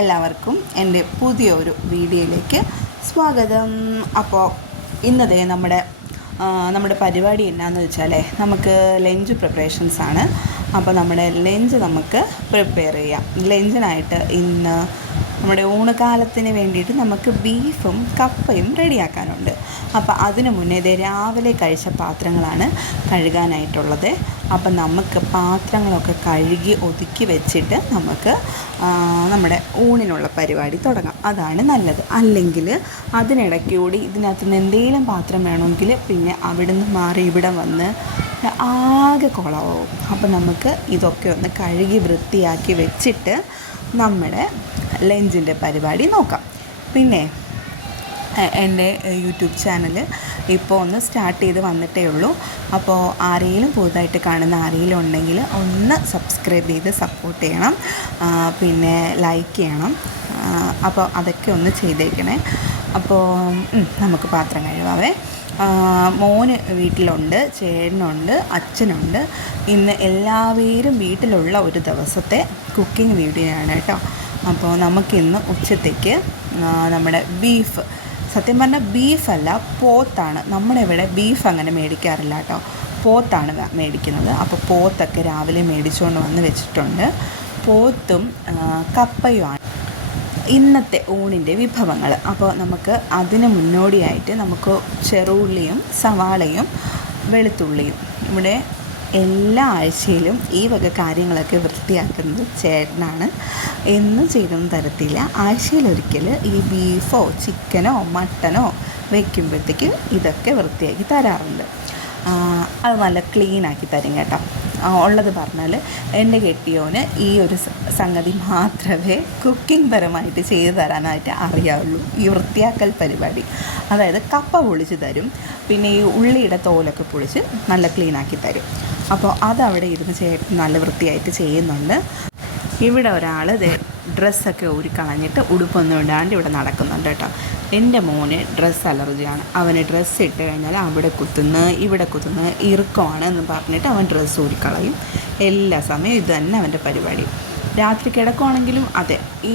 എല്ലാവർക്കും എന്റെ പുതിയൊരു വീഡിയോയിലേക്ക് സ്വാഗതം. അപ്പോൾ ഇന്നത്തെ നമ്മുടെ നമ്മുടെ പരിപാടി എന്നാന്ന് വെച്ചാൽ നമുക്ക് ലഞ്ച് പ്രിപ്പറേഷൻസ് ആണ്. അപ്പോൾ നമ്മുടെ ലഞ്ച് നമുക്ക് പ്രിപ്പയർ ചെയ്യാം. ലഞ്ചിനായിട്ട് ഇന്ന് നമ്മുടെ ഊണുകാലത്തിന് വേണ്ടിയിട്ട് നമുക്ക് ബീഫും കപ്പയും റെഡിയാക്കാനുണ്ട് അപ്പോൾ അതിനു മുന്നേ ഇതേ രാവിലെ കഴിച്ച പാത്രങ്ങളാണ് കഴുകാനായിട്ടുള്ളത്. അപ്പം നമുക്ക് പാത്രങ്ങളൊക്കെ കഴുകി ഒതുക്കി വെച്ചിട്ട് നമുക്ക് നമ്മുടെ ഊണിനുള്ള പരിപാടി തുടങ്ങാം. അതാണ് നല്ലത്. അല്ലെങ്കിൽ അതിനിടയ്ക്ക് കൂടി ഇതിനകത്ത് നിന്ന് എന്തെങ്കിലും പാത്രം വേണമെങ്കിൽ പിന്നെ അവിടുന്ന് മാറി ഇവിടെ വന്ന് ആകെ കുളമാവും അപ്പം നമുക്ക് ഇതൊക്കെ ഒന്ന് കഴുകി വൃത്തിയാക്കി വെച്ചിട്ട് നമ്മുടെ ലഞ്ചിന്റെ പരിപാടി നോക്കാം. പിന്നെ എന്റെ യൂട്യൂബ് ചാനൽ ഇപ്പോൾ ഒന്ന് സ്റ്റാർട്ട് ചെയ്ത് വന്നിട്ടേ ഉള്ളൂ. അപ്പോൾ ആരെങ്കിലും പുതുതായിട്ട് കാണുന്ന ആരെങ്കിലും ഉണ്ടെങ്കിൽ ഒന്ന് സബ്സ്ക്രൈബ് ചെയ്ത് സപ്പോർട്ട് ചെയ്യണം. പിന്നെ ലൈക്ക് ചെയ്യണം. അപ്പോൾ അതൊക്കെ ഒന്ന് ചെയ്തേക്കണേ. അപ്പോൾ നമുക്ക് പാത്രം കഴുകാവേ. മോന് വീട്ടിലുണ്ട് ചേട്ടനുണ്ട് അച്ഛനുണ്ട്. ഇന്ന് എല്ലാവരും വീട്ടിലുള്ള ഒരു ദിവസത്തെ കുക്കിംഗ് വീഡിയോ ആണ് കേട്ടോ. അപ്പോൾ നമുക്കിന്ന് ഉച്ചത്തേക്ക് നമ്മുടെ ബീഫ് സത്യം പറഞ്ഞാൽ ബീഫല്ല പോത്താണ്. നമ്മുടെ ഇവിടെ ബീഫ് അങ്ങനെ മേടിക്കാറില്ല കേട്ടോ. പോത്താണ് മേടിക്കുന്നത്. അപ്പോൾ പോത്തൊക്കെ രാവിലെ മേടിച്ചുകൊണ്ട് വന്ന് വെച്ചിട്ടുണ്ട്. പോത്തും കപ്പയുമാണ് ഇന്നത്തെ ഊണിന്റെ വിഭവങ്ങൾ. അപ്പോൾ നമുക്ക് അതിന് മുന്നോടിയായിട്ട് നമുക്ക് ചെറുള്ളിയും സവാളയും വെളുത്തുള്ളിയും. ഇവിടെ എല്ലാ ആഴ്ചയിലും ഈ വക കാര്യങ്ങളൊക്കെ വൃത്തിയാക്കുന്നത് ചേട്ടനാണ്. എന്നും ചെയ്തൊന്നും തരത്തില്ല. ആഴ്ചയിലൊരിക്കൽ ഈ ബീഫോ ചിക്കനോ മട്ടനോ വയ്ക്കുമ്പോഴത്തേക്ക് ഇതൊക്കെ വൃത്തിയാക്കി തരാറുണ്ട്. അത് നല്ല ക്ലീനാക്കി തരും കേട്ടോ. ഉള്ളത് പറഞ്ഞാൽ എന്റെ കെട്ടിയോന് ഈ ഒരു സംഗതി മാത്രമേ കുക്കിംഗ് പരമായിട്ട് ചെയ്തു തരാനായിട്ട് അറിയാവുള്ളൂ. ഈ വൃത്തിയാക്കൽ പരിപാടി. അതായത് കപ്പ പൊളിച്ച് തരും. പിന്നെ ഈ ഉള്ളിയുടെ തോലൊക്കെ പൊളിച്ച് നല്ല ക്ലീനാക്കി തരും. അപ്പോൾ അതവിടെ ഇരുന്ന് ചേട്ടൻ നല്ല വൃത്തിയായിട്ട് ചെയ്യുന്നുണ്ട്. ഇവിടെ ഒരാൾ ഡ്രസ്സൊക്കെ ഊരി കളഞ്ഞിട്ട് ഉടുപ്പൊന്നും ഇടാണ്ട് ഇവിടെ നടക്കുന്നുണ്ട് കേട്ടോ. എന്റെ മോന് ഡ്രസ്സ് അലർജിയാണ്. അവന് ഡ്രസ്സ് ഇട്ട് കഴിഞ്ഞാൽ അവിടെ കുത്തുന്ന ഇവിടെ കുത്തുന്ന ഇറുക്കമാണ് എന്ന് പറഞ്ഞിട്ട് അവൻ ഡ്രസ്സ് ഊരിക്കളയും എല്ലാ സമയവും ഇത് തന്നെ അവന്റെ പരിപാടി. രാത്രി കിടക്കുവാണെങ്കിലും അതെ ഈ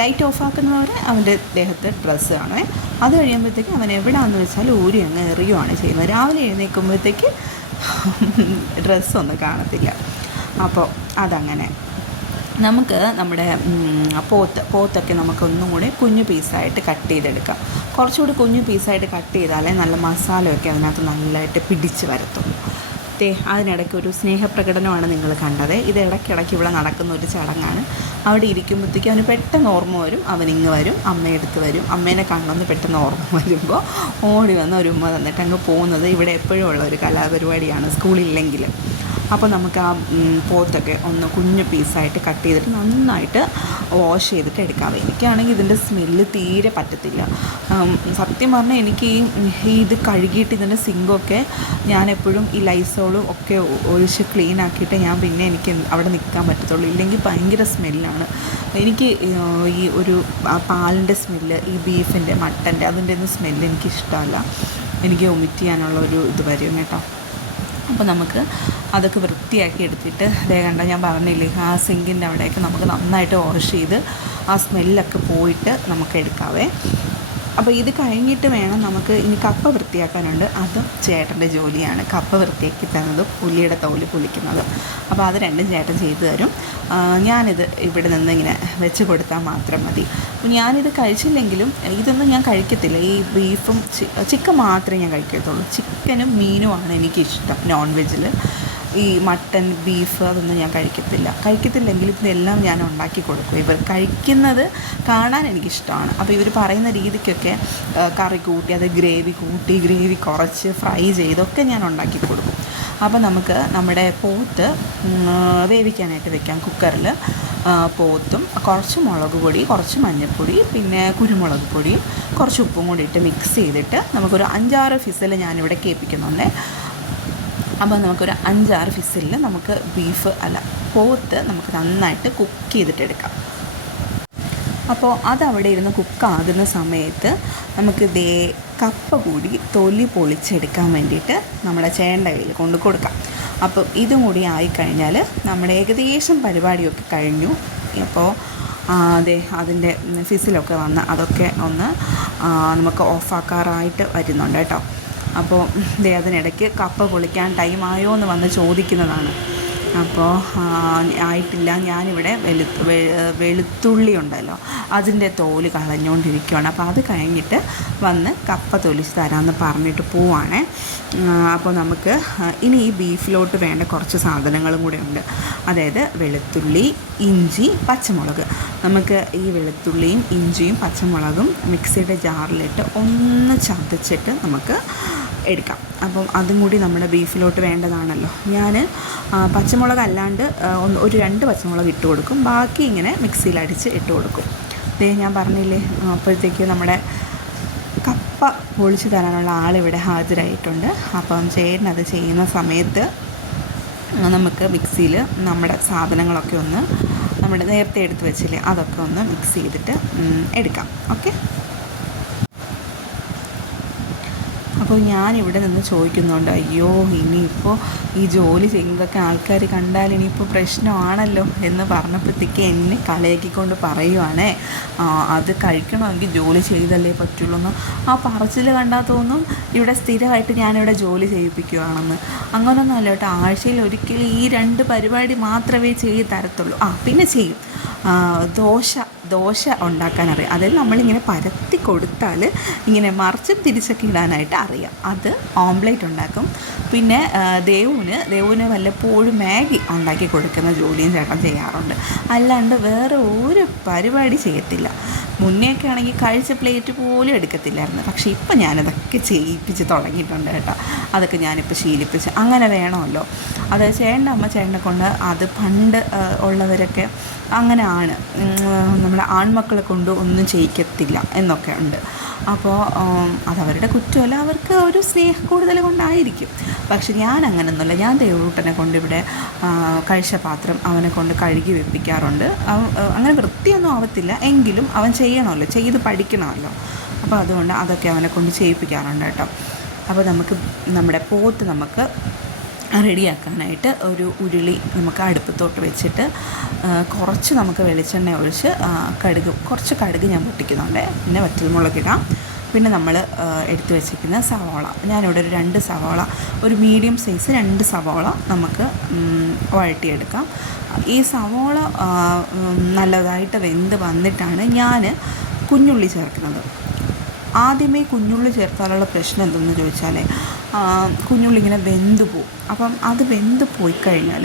ലൈറ്റ് ഓഫ് ആക്കുന്നവരെ അവന്റെ ദേഹത്തെ ഡ്രസ്സ് കാണുമേ അത് കഴിയുമ്പോഴത്തേക്ക് അവൻ എവിടെയാണെന്ന് വെച്ചാൽ ഊരി അങ്ങ് എറിയുവാണ് ചെയ്യുന്നത്. രാവിലെ എഴുന്നേൽക്കുമ്പോഴത്തേക്ക് ഡ്രസ്സൊന്നും കാണത്തില്ല. അപ്പോൾ അതങ്ങനെ. നമുക്ക് നമ്മുടെ പോത്ത് പോത്തൊക്കെ നമുക്ക് ഒന്നും കൂടി കുഞ്ഞു പീസായിട്ട് കട്ട് ചെയ്തെടുക്കാം. കുറച്ചുകൂടി കുഞ്ഞു പീസായിട്ട് കട്ട് ചെയ്താലേ നല്ല മസാലയൊക്കെ അതിനകത്ത് നല്ലതായിട്ട് പിടിച്ച് വരത്തുള്ളൂ. തേ അതിനിടയ്ക്ക് ഒരു സ്നേഹപ്രകടനമാണ് നിങ്ങൾ കണ്ടത്. ഇത് ഇടയ്ക്കിടയ്ക്ക് ഇവിടെ നടക്കുന്ന ഒരു ചടങ്ങാണ്. അവിടെ ഇരിക്കുമ്പോഴത്തേക്കും അവന് പെട്ടെന്ന് ഓർമ്മ വരും. അവൻ ഇങ്ങ് വരും അമ്മയെടുത്ത് വരും. അമ്മേനെ കണ്ടെന്ന് പെട്ടെന്ന് ഓർമ്മ വരുമ്പോൾ ഓടി വന്ന് ഒരു ഉമ്മ തന്നിട്ട് അങ്ങ് പോകുന്നത് ഇവിടെ എപ്പോഴും ഉള്ള ഒരു കലാപരിപാടിയാണ്. സ്കൂളില്ലെങ്കിൽ അപ്പോൾ നമുക്ക് ആ പോത്തൊക്കെ ഒന്ന് കുഞ്ഞു പീസായിട്ട് കട്ട് ചെയ്തിട്ട് നന്നായിട്ട് വാഷ് ചെയ്തിട്ട് എടുക്കാം എനിക്കാണെങ്കിൽ ഇതിന്റെ സ്മെല്ല് തീരെ പറ്റത്തില്ല. സത്യം പറഞ്ഞാൽ എനിക്ക് ഈ ഇത് കഴുകിയിട്ട് ഇതിന്റെ സിങ്കൊക്കെ ഞാൻ എപ്പോഴും ഈ ലൈസോളും ഒക്കെ ഒഴിച്ച് ക്ലീൻ ആക്കിയിട്ട് ഞാൻ പിന്നെ എനിക്ക് അവിടെ നിൽക്കാൻ പറ്റത്തുള്ളൂ. ഇല്ലെങ്കിൽ ഭയങ്കര സ്മെല്ലാണ് എനിക്ക് ഈ ഒരു പാലിന്റെ സ്മെല്ല് ഈ ബീഫിന്റെ മട്ടന്റെ അതിന്റെ ഒന്നും സ്മെല്ല് എനിക്കിഷ്ടമല്ല. എനിക്ക് വൊമിറ്റ് ചെയ്യാനുള്ള ഒരു ഇത് വരും കേട്ടോ. അപ്പോൾ നമുക്ക് അതൊക്കെ വൃത്തിയാക്കി എടുത്തിട്ട് ദേ കണ്ട ഞാൻ പറഞ്ഞില്ലേ ആ സിങ്കിന്റെ അവിടെയൊക്കെ നമുക്ക് നന്നായിട്ട് വാഷ് ചെയ്ത് ആ സ്മെല്ലൊക്കെ പോയിട്ട് നമുക്ക് എടുക്കാവേ. അപ്പോൾ ഇത് കഴിഞ്ഞിട്ട് വേണം നമുക്ക് ഇനി കപ്പ വൃത്തിയാക്കാനുണ്ട്. അതും ചേട്ടന്റെ ജോലിയാണ്. കപ്പ വൃത്തിയാക്കി തന്നതും പുലിയുടെ തോൽ പൊളിക്കുന്നതും. അപ്പോൾ അത് രണ്ടും ചേട്ടൻ ചെയ്തു തരും. ഞാനിത് ഇവിടെ നിന്ന് ഇങ്ങനെ വെച്ച് കൊടുത്താൽ മാത്രം മതി. അപ്പോൾ ഞാനിത് കഴിച്ചില്ലെങ്കിലും ഇതൊന്നും ഞാൻ കഴിക്കത്തില്ല. ഈ ബീഫും ചിക്കൻ മാത്രമേ ഞാൻ കഴിക്കത്തുള്ളൂ. ചിക്കനും മീനുമാണ് എനിക്കിഷ്ടം നോൺ വെജിൽ ഈ മട്ടൻ ബീഫ് അതൊന്നും ഞാൻ കഴിക്കത്തില്ല. കഴിക്കത്തില്ലെങ്കിലും ഇതെല്ലാം ഞാൻ ഉണ്ടാക്കി കൊടുക്കും. ഇവർ കഴിക്കുന്നത് കാണാൻ എനിക്കിഷ്ടമാണ്. അപ്പോൾ ഇവർ പറയുന്ന രീതിക്കൊക്കെ കറി കൂട്ടി അത് ഗ്രേവി കൂട്ടി ഗ്രേവി കുറച്ച് ഫ്രൈ ചെയ്തൊക്കെ ഞാൻ ഉണ്ടാക്കി കൊടുക്കും. അപ്പോൾ നമുക്ക് നമ്മുടെ പോത്ത് വേവിക്കാനായിട്ട് വെക്കാം. കുക്കറിൽ പോത്തും കുറച്ച് മുളക് പൊടി കുറച്ച് മഞ്ഞൾപ്പൊടി പിന്നെ കുരുമുളക് പൊടി കുറച്ച് ഉപ്പും കൂടി ഇട്ട് മിക്സ് ചെയ്തിട്ട് നമുക്കൊരു അഞ്ചാറ് ഫിസിൽ ഞാനിവിടെ കേൾപ്പിക്കുന്നുണ്ട് അപ്പോൾ നമുക്കൊരു അഞ്ചാറ് ഫിസിലിൽ നമുക്ക് ബീഫ് അല്ല പോത്ത് നമുക്ക് നന്നായിട്ട് കുക്ക് ചെയ്തിട്ടെടുക്കാം അപ്പോൾ അതവിടെ ഇരുന്ന് കുക്കാകുന്ന സമയത്ത് നമുക്ക് ദേ കപ്പ കൂടി തൊലി പൊളിച്ചെടുക്കാൻ വേണ്ടിയിട്ട് നമ്മുടെ ചേണ്ട കയ്യിൽ കൊണ്ട് കൊടുക്കാം. അപ്പം ഇതും കൂടി ആയിക്കഴിഞ്ഞാൽ നമ്മുടെ ഏകദേശം പരിപാടിയൊക്കെ കഴിഞ്ഞു. അപ്പോൾ അതെ അതിന്റെ ഫിസിലൊക്കെ വന്ന് അതൊക്കെ ഒന്ന് നമുക്ക് ഓഫാക്കാറായിട്ട് വരുന്നുണ്ട് കേട്ടോ. അപ്പോൾ ദേ അതിനിടയ്ക്ക് കപ്പ പൊളിക്കാൻ ടൈമായോ എന്ന് വന്ന് ചോദിക്കുന്നതാണ്. അപ്പോൾ ആയിട്ടില്ല. ഞാനിവിടെ വെളു വെളുത്തുള്ളി ഉണ്ടല്ലോ അതിന്റെ തോൽ കളഞ്ഞുകൊണ്ടിരിക്കുകയാണ് അപ്പോൾ അത് കഴിഞ്ഞിട്ട് വന്ന് കപ്പ തൊലിച്ച് തരാമെന്ന് പറഞ്ഞിട്ട് പോവാണേ. അപ്പോൾ നമുക്ക് ഇനി ഈ ബീഫിലോട്ട് വേണ്ട കുറച്ച് സാധനങ്ങളും കൂടെ ഉണ്ട്. അതായത് വെളുത്തുള്ളി ഇഞ്ചി പച്ചമുളക്. നമുക്ക് ഈ വെളുത്തുള്ളിയും ഇഞ്ചിയും പച്ചമുളകും മിക്സിയുടെ ജാറിലിട്ട് ഒന്ന് ചതച്ചിട്ട് നമുക്ക് എടുക്കാം. അപ്പം അതും കൂടി നമ്മുടെ ബീഫിലോട്ട് വേണ്ടതാണല്ലോ. ഞാൻ പച്ചമുളക് അല്ലാണ്ട് ഒന്ന് ഒരു രണ്ട് പച്ചമുളക് ഇട്ട് കൊടുക്കും. ബാക്കി ഇങ്ങനെ മിക്സിയിൽ അടിച്ച് ഇട്ട് കൊടുക്കും. ദേ ഞാൻ പറഞ്ഞില്ലേ അപ്പോഴത്തേക്ക് നമ്മുടെ കപ്പ പൊളിച്ച് തരാനുള്ള ആളിവിടെ ഹാജരായിട്ടുണ്ട്. അപ്പം ചേട്ടൻ അത് ചെയ്യുന്ന സമയത്ത് നമുക്ക് മിക്സിയിൽ നമ്മുടെ സാധനങ്ങളൊക്കെ ഒന്ന് നമ്മുടെ നേരത്തെ എടുത്ത് വെച്ചില്ലേ അതൊക്കെ ഒന്ന് മിക്സ് ചെയ്തിട്ട് എടുക്കാം. ഓക്കെ? അപ്പോൾ ഞാൻ ഇവിടെ നിന്ന് ചോദിക്കുന്നുണ്ട് അയ്യോ ഇനിയിപ്പോൾ ഈ ജോലി ചെയ്യുന്നതൊക്കെ ആൾക്കാർ കണ്ടാൽ ഇനിയിപ്പോൾ പ്രശ്നമാണല്ലോ? എന്ന് പറഞ്ഞപ്പോഴത്തേക്ക് എന്നെ കളിയാക്കിക്കൊണ്ട് പറയുവാണേ "ആ, അത് കഴിക്കണമെങ്കിൽ ജോലി ചെയ്തല്ലേ പറ്റുള്ളൂ എന്ന് ആ പറച്ചിൽ കണ്ടാൽ തോന്നും ഇവിടെ സ്ഥിരമായിട്ട് ഞാനിവിടെ ജോലി ചെയ്യിപ്പിക്കുകയാണെന്ന് അങ്ങനൊന്നും അല്ല കേട്ടോ ആഴ്ചയിൽ ഒരിക്കലും ഈ രണ്ട് പരിപാടി മാത്രമേ ചെയ്ത് തരത്തുള്ളൂ. ആ പിന്നെ ചെയ്യും. ദോശ ദോശ ഉണ്ടാക്കാൻ അറിയാം. അതായത് നമ്മളിങ്ങനെ പരത്തി കൊടുത്താൽ ഇങ്ങനെ മറിച്ചും തിരിച്ചൊക്കെ ഇടാനായിട്ട് അറിയാം. അത് ഓംലേറ്റ് ഉണ്ടാക്കും. പിന്നെ ദേവുവിന് ദേവുവിന് വല്ലപ്പോഴും മാഗി ഉണ്ടാക്കി കൊടുക്കുന്ന ജോലിയും ചേട്ടൻ ചെയ്യാറുണ്ട്. അല്ലാണ്ട് വേറെ ഒരു പരിപാടി ചെയ്യത്തില്ല. മുന്നെയൊക്കെ ആണെങ്കിൽ കഴിച്ച പ്ലേറ്റ് പോലും എടുക്കത്തില്ലായിരുന്നു. പക്ഷേ ഇപ്പം ഞാനതൊക്കെ ചെയ്യിപ്പിച്ച് തുടങ്ങിയിട്ടുണ്ട് കേട്ടോ. അതൊക്കെ ഞാനിപ്പോൾ ശീലിപ്പിച്ച്. അങ്ങനെ വേണമല്ലോ. അത് ചേട്ടന്റെ അമ്മ ചേട്ടനെ കൊണ്ട് അത് പണ്ട് ഉള്ളവരൊക്കെ അങ്ങനെയാണ്. നമ്മുടെ ആൺമക്കളെ കൊണ്ട് ഒന്നും ചെയ്യിക്കത്തില്ല എന്നൊക്കെ ഉണ്ട്. അപ്പോൾ അതവരുടെ കുറ്റമല്ല അവർക്ക് ഒരു സ്നേഹ കൂടുതൽ കൊണ്ടായിരിക്കും. പക്ഷെ ഞാൻ അങ്ങനെയൊന്നുമല്ല ഞാൻ ദേവൂട്ടനെ കൊണ്ടിവിടെ കഴിച്ച പാത്രം അവനെ കൊണ്ട് കഴുകി വെപ്പിക്കാറുണ്ട്. അങ്ങനെ വൃത്തിയൊന്നും ആവത്തില്ല. എങ്കിലും അവൻ ചെയ്യണമല്ലോ. ചെയ്ത് പഠിക്കണമല്ലോ. അപ്പോൾ അതുകൊണ്ട് അതൊക്കെ അവനെ കൊണ്ട് ചെയ്യിപ്പിക്കാറുണ്ട് കേട്ടോ. അപ്പോൾ നമുക്ക് നമ്മുടെ പോത്ത് നമുക്ക് റെഡിയാക്കാനായിട്ട് ഒരു ഉരുളി നമുക്ക് അടുപ്പത്തോട്ട് വെച്ചിട്ട് കുറച്ച് നമുക്ക് വെളിച്ചെണ്ണ ഒഴിച്ച് കടുക് കുറച്ച് കടുക് ഞാൻ പൊട്ടിക്കുന്നുണ്ട്. പിന്നെ വറ്റൽമുളക് ഇടാം. പിന്നെ നമ്മൾ എടുത്തു വെച്ചിരിക്കുന്ന സവോള. ഞാനിവിടെ ഒരു രണ്ട് സവോള ഒരു മീഡിയം സൈസ് രണ്ട് സവോള നമുക്ക് വഴട്ടിയെടുക്കാം ഈ സവോള നല്ലതായിട്ട് വെന്ത് വന്നിട്ടാണ് ഞാൻ കുഞ്ഞുള്ളി ചേർക്കുന്നത്. ആദ്യമേ കുഞ്ഞുള്ളി ചേർത്താലുള്ള പ്രശ്നം എന്തെന്ന് ചോദിച്ചാൽ കുഞ്ഞുള്ളി ഇങ്ങനെ വെന്ത് പോവും. അപ്പം അത് വെന്ത് പോയി കഴിഞ്ഞാൽ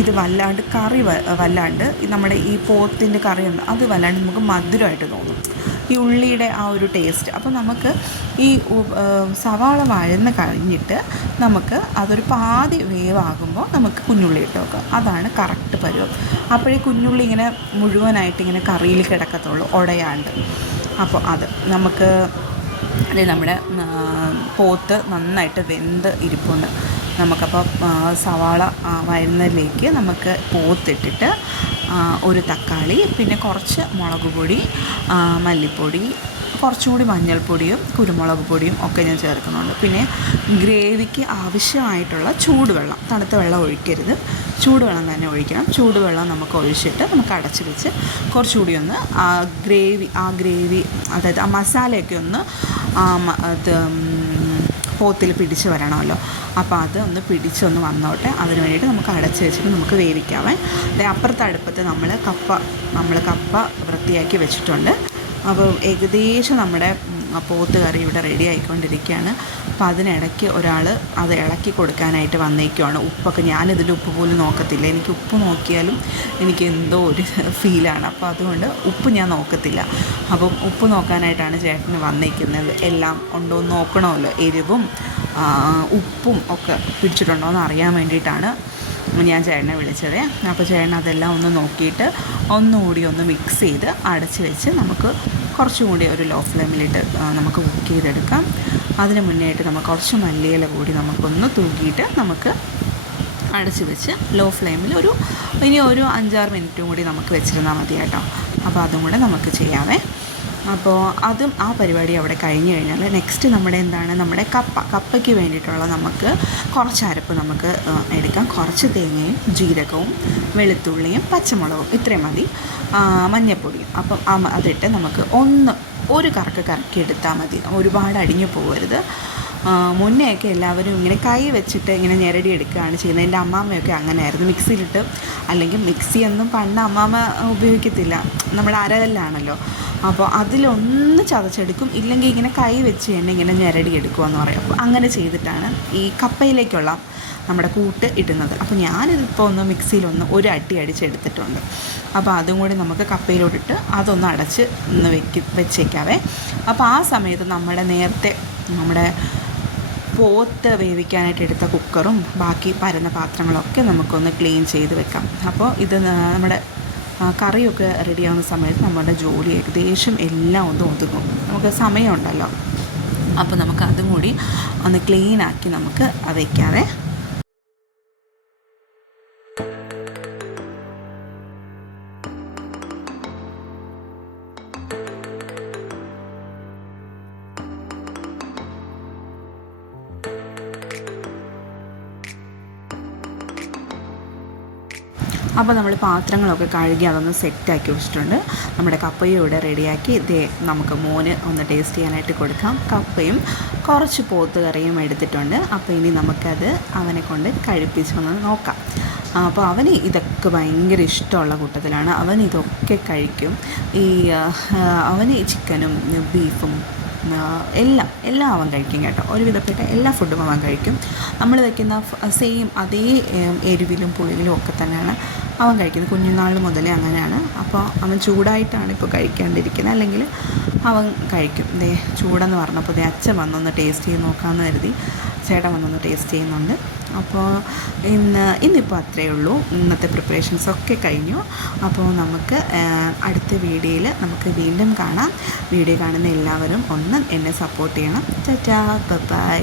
ഇത് വല്ലാണ്ട് കറി വല്ലാണ്ട് നമ്മുടെ ഈ പോത്തിന്റെ കറി ഉണ്ട് അത് വല്ലാണ്ട് നമുക്ക് മധുരമായിട്ട് തോന്നും. ഈ ഉള്ളിയുടെ ആ ഒരു ടേസ്റ്റ്. അപ്പം നമുക്ക് ഈ സവാള വഴന്ന് കഴിഞ്ഞിട്ട് നമുക്ക് അതൊരു പാതി വേവാകുമ്പോൾ നമുക്ക് കുഞ്ഞുള്ളി ഇട്ട് വെക്കാം. അതാണ് കറക്റ്റ് പരുവം. അപ്പോഴേ കുഞ്ഞുള്ളി ഇങ്ങനെ മുഴുവനായിട്ട് ഇങ്ങനെ കറിയിൽ കിടക്കത്തുള്ളൂ ഉടയാണ്ട് അപ്പോൾ അത് നമുക്ക് നമ്മുടെ പോത്ത് നന്നായിട്ട് വെന്ത് ഇരിപ്പുണ്ട്. നമുക്കപ്പോൾ സവാള വരുന്നതിലേക്ക് നമുക്ക് പോത്തിട്ടിട്ട് ഒരു തക്കാളി പിന്നെ കുറച്ച് മുളക് പൊടി മല്ലിപ്പൊടി കുറച്ചും കൂടി മഞ്ഞൾപ്പൊടിയും കുരുമുളക് പൊടിയും ഒക്കെ ഞാൻ ചേർക്കുന്നുണ്ട്. പിന്നെ ഗ്രേവിക്ക് ആവശ്യമായിട്ടുള്ള ചൂടുവെള്ളം തണുത്ത വെള്ളം ഒഴിക്കരുത്. ചൂടുവെള്ളം തന്നെ ഒഴിക്കണം. ചൂടുവെള്ളം നമുക്ക് ഒഴിച്ചിട്ട് നമുക്ക് അടച്ച് വെച്ച് കുറച്ചുകൂടി ഒന്ന് ആ ഗ്രേവി ആ ഗ്രേവി അതായത് ആ മസാലയൊക്കെ ഒന്ന് അത് പോത്തിൽ പിടിച്ച് വരണമല്ലോ. അപ്പോൾ അത് ഒന്ന് പിടിച്ചൊന്ന് വന്നോട്ടെ. അതിന് വേണ്ടിയിട്ട് നമുക്ക് അടച്ച് വെച്ചിട്ട് നമുക്ക് വേവിക്കാവേ. ദേ അപ്പുറത്തെ അടുപ്പത്ത് നമ്മൾ കപ്പ നമ്മൾ കപ്പ വൃത്തിയാക്കി വെച്ചിട്ടുണ്ട്. അപ്പോൾ ഏകദേശം നമ്മുടെ പോത്ത് കറി ഇവിടെ റെഡി ആയിക്കൊണ്ടിരിക്കുകയാണ്. അപ്പോൾ അതിനിടയ്ക്ക് ഒരാൾ അത് ഇളക്കി കൊടുക്കാനായിട്ട് വന്നേക്കുവാണ്. ഉപ്പൊക്കെ ഞാനിതിൽ ഉപ്പ് പോലും നോക്കത്തില്ല. എനിക്ക് ഉപ്പ് നോക്കിയാലും എനിക്ക് എന്തോ ഒരു ഫീലാണ്. അപ്പോൾ അതുകൊണ്ട് ഉപ്പ് ഞാൻ നോക്കത്തില്ല. അപ്പം ഉപ്പ് നോക്കാനായിട്ടാണ് ചേട്ടന് വന്നേക്കുന്നത്. എല്ലാം ഉണ്ടോ എന്ന് നോക്കണമല്ലോ. എരിവും ഉപ്പും ഒക്കെ പിടിച്ചിട്ടുണ്ടോ എന്ന് അറിയാൻ വേണ്ടിയിട്ടാണ്. ഞാൻ ചേട്ടനെ വിളിച്ചത്. അപ്പോൾ ചേട്ടൻ അതെല്ലാം ഒന്ന് നോക്കിയിട്ട് ഒന്നുകൂടി ഒന്ന് മിക്സ് ചെയ്ത് അടച്ച് വെച്ച് നമുക്ക് കുറച്ചും കൂടി ഒരു ലോ ഫ്ലെയിമിലിട്ട് നമുക്ക് കുക്ക് ചെയ്തെടുക്കാം. അതിന് മുന്നേ ആയിട്ട് നമുക്ക് കുറച്ച് മല്ലിയില കൂടി നമുക്കൊന്ന് തൂക്കിയിട്ട് നമുക്ക് അടച്ച് വെച്ച് ലോ ഫ്ലെയിമിൽ ഒരു ഇനി ഒരു അഞ്ചാറ് മിനിറ്റും കൂടി നമുക്ക് വെച്ചിരുന്നാൽ മതി കേട്ടോ അപ്പോൾ അതും കൂടെ നമുക്ക് ചെയ്യാവേ. അപ്പോൾ അതും ആ പരിപാടി അവിടെ കഴിഞ്ഞ് കഴിഞ്ഞാൽ നെക്സ്റ്റ് നമ്മുടെ എന്താണ്? നമ്മുടെ കപ്പ. കപ്പയ്ക്ക് വേണ്ടിയിട്ടുള്ള നമുക്ക് കുറച്ച് അരപ്പ് നമുക്ക് എടുക്കാം. കുറച്ച് തേങ്ങയും ജീരകവും വെളുത്തുള്ളിയും പച്ചമുളകും ഇത്രയും മതി. മഞ്ഞൾപ്പൊടിയും അപ്പം അതിട്ട് നമുക്ക് ഒന്ന് ഒരു കറക്ക് കറക്കി എടുത്താൽ മതി. ഒരുപാട് അടിഞ്ഞു പോകരുത് മുന്നെയൊക്കെ എല്ലാവരും ഇങ്ങനെ കൈ വെച്ചിട്ട് ഇങ്ങനെ ഞെരടി എടുക്കുകയാണ് ചെയ്യുന്നത്. എന്റെ അമ്മാമ്മയൊക്കെ അങ്ങനെയായിരുന്നു. മിക്സിയിലിട്ട് അല്ലെങ്കിൽ മിക്സി ഒന്നും പണ്ട് അമ്മാമ്മ ഉപയോഗിക്കത്തില്ല. നമ്മൾ അരകല്ലാണല്ലോ. അപ്പോൾ അതിലൊന്ന് ചതച്ചെടുക്കും. ഇല്ലെങ്കിൽ ഇങ്ങനെ കൈ വെച്ച് തന്നെ ഇങ്ങനെ ഞെരടി എടുക്കുമെന്ന് പറയും. അപ്പോൾ അങ്ങനെ ചെയ്തിട്ടാണ് ഈ കപ്പയിലേക്കുള്ള നമ്മുടെ കൂട്ട് ഇടുന്നത്. അപ്പോൾ ഞാനിതിപ്പോൾ ഒന്ന് മിക്സിയിലൊന്ന് ഒരു അടി അടിച്ചെടുത്തിട്ടുണ്ട്. അപ്പോൾ അതും കൂടി നമുക്ക് കപ്പയിലോട്ടിട്ട് അതൊന്ന് അടച്ച് ഒന്ന് വെക്ക് വെച്ചേക്കാവേ. അപ്പോൾ ആ സമയത്ത് നമ്മുടെ നേരത്തെ നമ്മുടെ പോത്ത് വേവിക്കാനായിട്ട് എടുത്ത കുക്കറും ബാക്കി പരന്ന പാത്രങ്ങളൊക്കെ നമുക്കൊന്ന് ക്ലീൻ ചെയ്ത് വെക്കാം. അപ്പോൾ ഇത് നമ്മുടെ കറിയൊക്കെ റെഡിയാവുന്ന സമയത്ത് നമ്മുടെ ജോലി ഏകദേശം എല്ലാം ഒന്ന് ഒതുങ്ങും. നമുക്ക് സമയമുണ്ടല്ലോ. അപ്പോൾ നമുക്ക് അതും കൂടി ഒന്ന് ക്ലീനാക്കി നമുക്ക് വയ്ക്കാവേ അപ്പോൾ നമ്മൾ പാത്രങ്ങളൊക്കെ കഴുകി അതൊന്ന് സെറ്റാക്കി വെച്ചിട്ടുണ്ട്. നമ്മുടെ കപ്പയും ഇവിടെ റെഡിയാക്കി. ഇതേ നമുക്ക് മോന് ഒന്ന് ടേസ്റ്റ് ചെയ്യാനായിട്ട് കൊടുക്കാം. കപ്പയും കുറച്ച് പോത്ത് കറിയും എടുത്തിട്ടുണ്ട്. അപ്പോൾ ഇനി നമുക്കത് അവനെ കൊണ്ട് കഴിപ്പിച്ചൊന്ന് നോക്കാം. അപ്പോൾ അവന് ഇതൊക്കെ ഭയങ്കര ഇഷ്ടമുള്ള കൂട്ടത്തിലാണ്. അവൻ ഇതൊക്കെ കഴിക്കും. ഈ അവന് ചിക്കനും ബീഫും എല്ലാം എല്ലാം അവൻ കഴിക്കും കേട്ടോ. ഒരുവിധപ്പെട്ട എല്ലാ ഫുഡും അവൻ കഴിക്കും. നമ്മൾ വയ്ക്കുന്ന സെയിം അതേ എരിവിലും പുളിയിലും ഒക്കെ തന്നെയാണ് അവൻ കഴിക്കുന്നത്. കുഞ്ഞുനാൾ മുതലേ അങ്ങനെയാണ്. അപ്പോൾ അവൻ ചൂടായിട്ടാണ് ഇപ്പോൾ കഴിക്കാണ്ടിരിക്കുന്നത്. അല്ലെങ്കിൽ അവൻ കഴിക്കും. ദേ ചൂടെന്ന് പറഞ്ഞപ്പോൾ ദേ അച്ഛൻ വന്നൊന്ന് ടേസ്റ്റ് ചെയ്ത് നോക്കാമെന്ന് കരുതി ചേട്ടൻ വന്നൊന്ന് ടേസ്റ്റ് ചെയ്യുന്നുണ്ട്. അപ്പോൾ ഇന്ന് ഇന്നിപ്പോൾ അത്രയേ ഉള്ളൂ. ഇന്നത്തെ പ്രിപ്പറേഷൻസ് ഒക്കെ കഴിഞ്ഞു. അപ്പോൾ നമുക്ക് അടുത്ത വീഡിയോയിൽ നമുക്ക് വീണ്ടും കാണാം. വീഡിയോ കാണുന്ന എല്ലാവരും ഒന്ന് എന്നെ സപ്പോർട്ട് ചെയ്യണം. ചാറ്റാ ബൈ